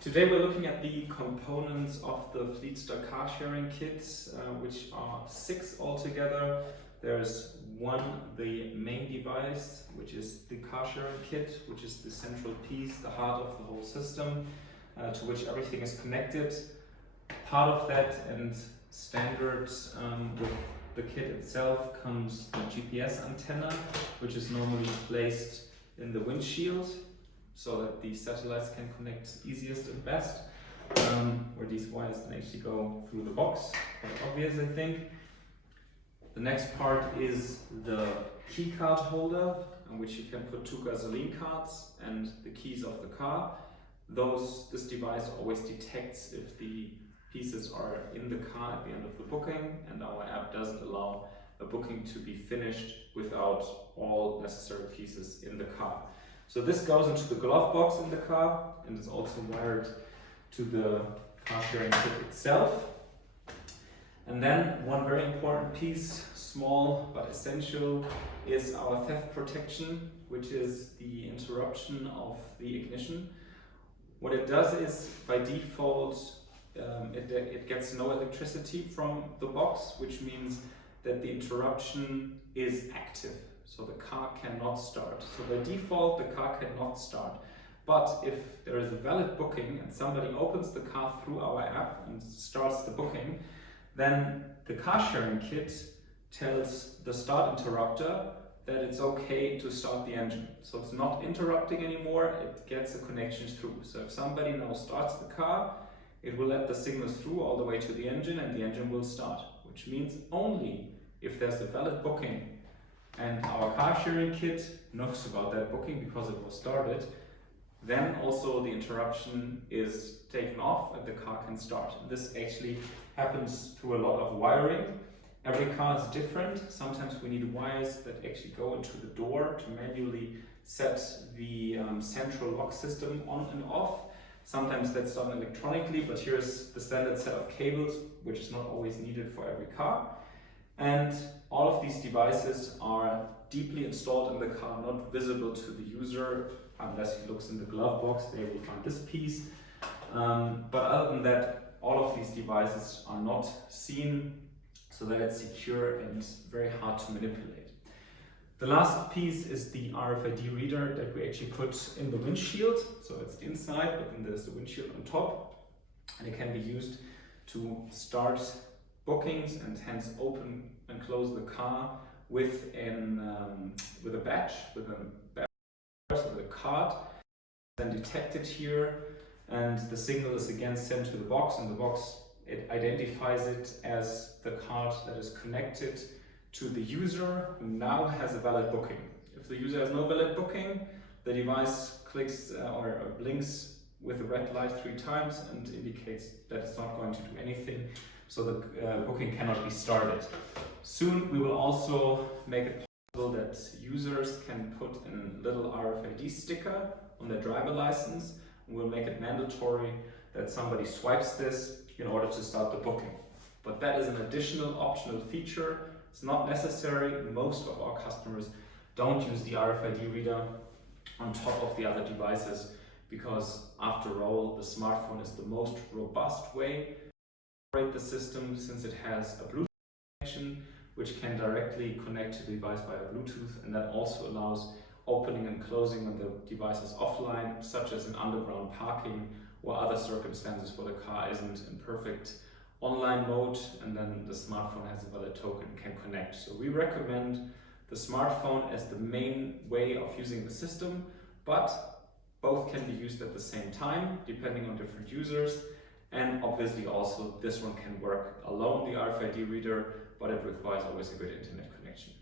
Today we're looking at the components of the fleetster car sharing kits, which are 6 altogether. There's the main device, which is the car sharing kit, which is the central piece, the heart of the whole system, to which everything is connected. Part of that and standard with the kit itself comes the GPS antenna, which is normally placed in the windshield, so that the satellites can connect easiest and best, where these wires then actually go through the box. Quite obvious, I think. The next part is the keycard holder, on which you can put 2 gasoline cards and the keys of the car. This device always detects if the pieces are in the car at the end of the booking, and our app doesn't allow a booking to be finished without all necessary pieces in the car. So this goes into the glove box in the car and is also wired to the car sharing kit itself. And then one very important piece, small but essential, is our theft protection, which is the interruption of the ignition. What it does is, by default, it gets no electricity from the box, which means that the interruption is active. So the car cannot start. So by default, the car cannot start. But if there is a valid booking and somebody opens the car through our app and starts the booking, then the car sharing kit tells the start interrupter that it's okay to start the engine. So it's not interrupting anymore, it gets the connections through. So if somebody now starts the car, it will let the signals through all the way to the engine and the engine will start, which means only if there's a valid booking and our car sharing kit knows about that booking because it was started, then also the interruption is taken off and the car can start. And this actually happens through a lot of wiring. Every car is different. Sometimes we need wires that actually go into the door to manually set the central lock system on and off. Sometimes that's done electronically, but here's the standard set of cables, which is not always needed for every car. And all of these devices are deeply installed in the car, not visible to the user unless he looks in the glove box. There will find this piece. But other than that, all of these devices are not seen, so that it's secure and very hard to manipulate. The last piece is the RFID reader that we actually put in the windshield. So it's inside, but then there's the windshield on top, and it can be used to start bookings and hence open and close the car with a badge, with a card, then detected here, and the signal is again sent to the box, and the box, it identifies it as the card that is connected to the user who now has a valid booking. If the user has no valid booking, the device clicks or blinks with a red light 3 times and indicates that it's not going to do anything, so the booking cannot be started. Soon we will also make it possible that users can put a little RFID sticker on their driver license, and we'll make it mandatory that somebody swipes this in order to start the booking. But that is an additional optional feature. It's not necessary. Most of our customers don't use the RFID reader on top of the other devices because, after all, the smartphone is the most robust way to operate the system, since it has a Bluetooth connection which can directly connect to the device via Bluetooth, and that also allows opening and closing when the device is offline, such as in underground parking or other circumstances where the car isn't in perfect online mode, and then the smartphone has a valid token and can connect. So we recommend the smartphone as the main way of using the system, but both can be used at the same time depending on different users. And obviously also this one can work alone, the RFID reader, but it requires always a good internet connection.